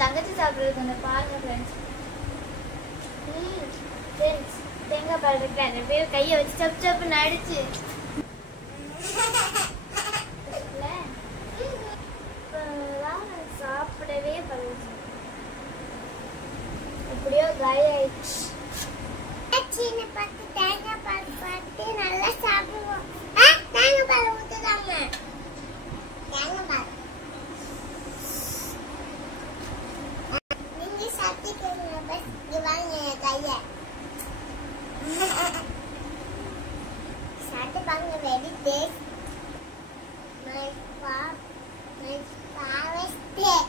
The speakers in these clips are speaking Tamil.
தங்கச்சி சாப்பிடுறது கொஞ்சம் பாருங்க ஃப்ரெண்ட்ஸ். ஃப்ரெண்ட்ஸ் தேங்காய் பால் இருக்கு, அந்த பேர் கையை வச்சு சப்பு சப்புன்னு அடிச்சு சாப்பிடவே பழச்சு. எப்படியோ காலி ஆயிடுச்சு. பார்த்து தேங்காய் பால் பார்த்து நல்லா சாப்பிடுவோம். தேங்காய் பால் ஊத்துதாங்க. தேங்காய் பால் very big. My father's big.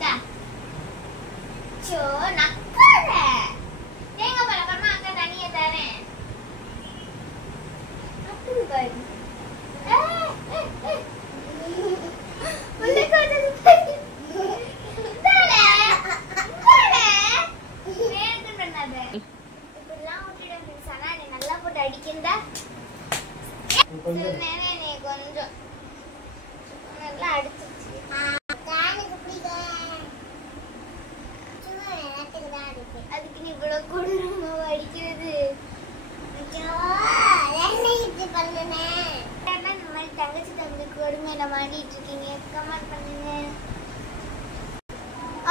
Da. Cho nakara. Tengok pada mama akan tanya tanya. Apa buat? Boleh kau dah tanya? அடிக்கின்றா கொஞ்சம் நல்லா அடிச்சிச்சு. அதுக்கு நீ இவ்வளவு கொடூரமா அடிக்கிறது. இப்படி பண்ணுனேன். இந்த மாதிரி தங்கச்சி தம்பி கொடுமையில மாட்டிட்டு இருக்கீங்க, கமெண்ட் பண்ணுங்க.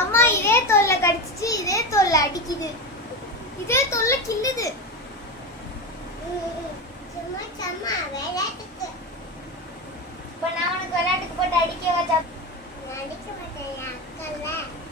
அம்மா இதே தோல்ல கடிச்சிச்சு, இதே தோல்ல அடிக்குது, இதே தோல்ல கிள்ளுது. சும்மா சும்மா விளையாட்டு